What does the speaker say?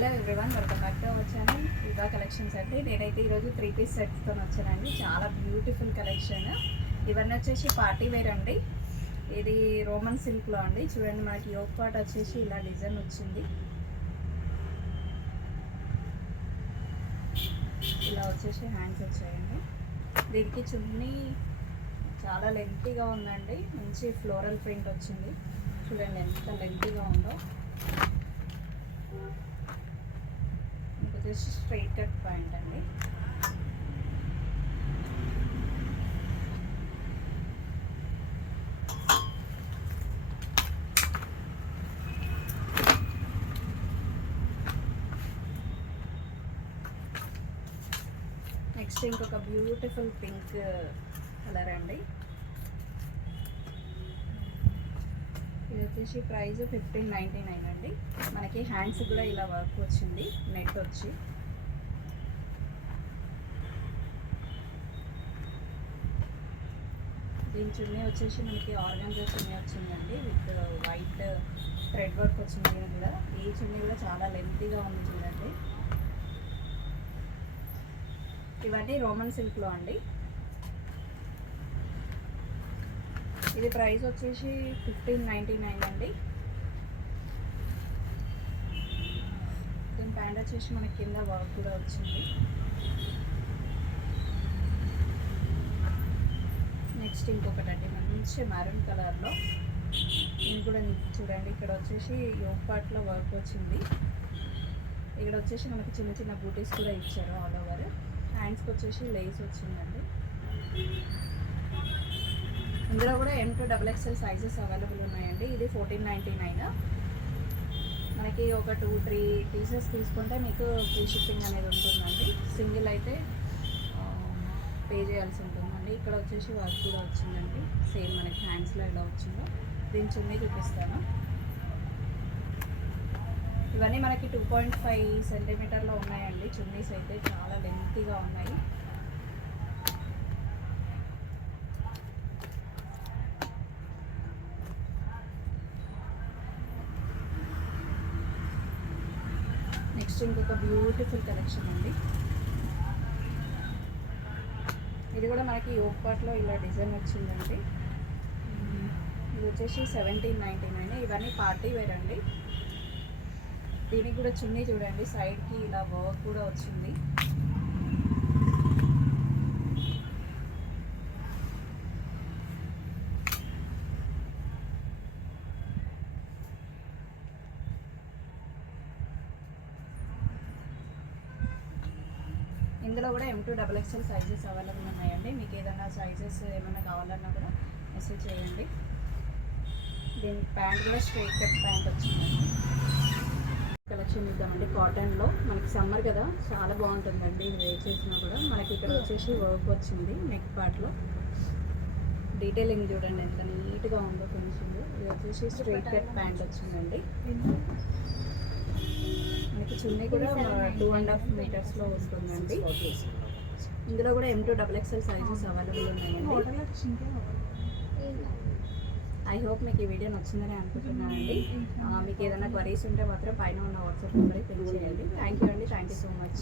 Hello everyone, welcome back to our channel యుగా collections అండి. నేనైతే ఈరోజు 3 పీస్ సెట్స్తో వచ్చానండి. చాలా బ్యూటిఫుల్ కలెక్షన్. ఇవన్నీ వచ్చేసి పార్టీ వేర్ అండి. ఇది రోమన్ సిల్క్లో అండి. చూడండి, మనకి యోక్ పార్ట్ వచ్చేసి ఇలా డిజైన్ వచ్చింది. ఇలా వచ్చేసి హ్యాండ్స్ వచ్చాయండి. దీనికి చున్నీ చాలా లెంతీగా ఉందండి. మంచి ఫ్లోరల్ ప్రింట్ వచ్చింది. చూడండి ఎంత లెంతీగా ఉందో. జస్ట్ స్ట్రైట్ కట్ ప్యాంట్ అండి. నెక్స్ట్ ఇంకొక బ్యూటిఫుల్ పింక్ కలర్ అండి. ఇది వచ్చేసి ప్రైస్ 1599 అండి. మనకి హ్యాండ్స్ కూడా ఇలా వర్క్ వచ్చింది, నెట్ వచ్చి. దీని చున్నీ వచ్చేసి మనకి ఆర్గాన్జా చున్నీ వచ్చిందండి, విత్ వైట్ థ్రెడ్ వర్క్ వచ్చింది. కూడా ఈ చున్నీ కూడా చాలా లెంతీగా ఉంది చూడండి. ఇవన్నీ రోమన్ సిల్క్లో అండి. ఇది ప్రైస్ వచ్చేసి 1599 అండి. దీని ప్యాంట్ వచ్చేసి మనకి కింద వర్క్ కూడా వచ్చింది. నెక్స్ట్ ఇంకొకటి అండి, మంచి మెరూన్ కలర్లో. ఇది కూడా చూడండి, ఇక్కడ వచ్చేసి యోక్ పార్ట్లో వర్క్ వచ్చింది. ఇక్కడ వచ్చేసి మనకి చిన్న చిన్న బూటీస్ కూడా ఇచ్చారు ఆల్ ఓవర్. హ్యాండ్స్కి వచ్చేసి లేస్ వచ్చిందండి. ఇందులో కూడా M2XXL సైజెస్ అవైలబుల్ ఉన్నాయండి. ఇది 1499. మనకి ఒక 2-3 పీసెస్ తీసుకుంటే మీకు ఫ్రీ షిప్పింగ్ అనేది ఉంటుందండి. సింగిల్ అయితే పే చేయాల్సి ఉంటుందండి. ఇక్కడ వచ్చేసి వర్క్ కూడా వచ్చిందండి, సేమ్ మనకి హ్యాండ్స్లో ఎలా వచ్చిందో. దీని చున్నీ చూపిస్తాను. ఇవన్నీ మనకి 2.5 సెంటీమీటర్లో ఉన్నాయండి. చున్నీస్ అయితే చాలా లెంతీగా ఉన్నాయి. నెక్స్ట్ ఇంకొక బ్యూటిఫుల్ కలెక్షన్ అండి. ఇది కూడా మనకి యోక్ పార్ట్లో ఇలా డిజైన్ వచ్చిందండి. ఇది వచ్చేసి 1799. ఇవన్నీ పార్టీ వేర్ అండి. దీనికి కూడా చున్నీ చూడండి, సైడ్కి ఇలా వర్క్ కూడా వచ్చింది. ఇందులో కూడా M2XXL సైజెస్ అవైలబుల్ ఉన్నాయండి. మీకు ఏదైనా సైజెస్ ఏమైనా కావాలన్నా కూడా మెసేజ్ చేయండి. దీని ప్యాంట్ కూడా స్ట్రైట్ కట్ ప్యాంట్ వచ్చిందండి. కలెక్షన్ ఇద్దామండి. కాటన్లో మనకి సమ్మర్ కదా, చాలా బాగుంటుందండి. ఇది వేర్ చేసినా కూడా. మనకి ఇక్కడ వచ్చేసి వర్క్ వచ్చింది నెక్ పార్ట్లో. డీటెయిలింగ్ చూడండి ఎంత నీట్గా ఉందో ఫినిషింగ్. ఇది వచ్చేసి స్ట్రైట్ కట్ ప్యాంట్ వచ్చిందండి. మనకి చున్నీ కూడా 2.5 మీటర్స్లో ఉంటుందండి. ఇందులో కూడా M2XXL సైజెస్ అవైలబుల్ ఉన్నాయండి. ఐ హోప్ మీకు ఈ వీడియో నచ్చిందని అనుకుంటున్నానండి. మీకు ఏదైనా క్వరీస్ ఉంటే మాత్రం పైన ఉన్న వాట్సాప్ నెంబర్కి పిన్ చేయండి. థ్యాంక్ యూ అండి. Thank you so much.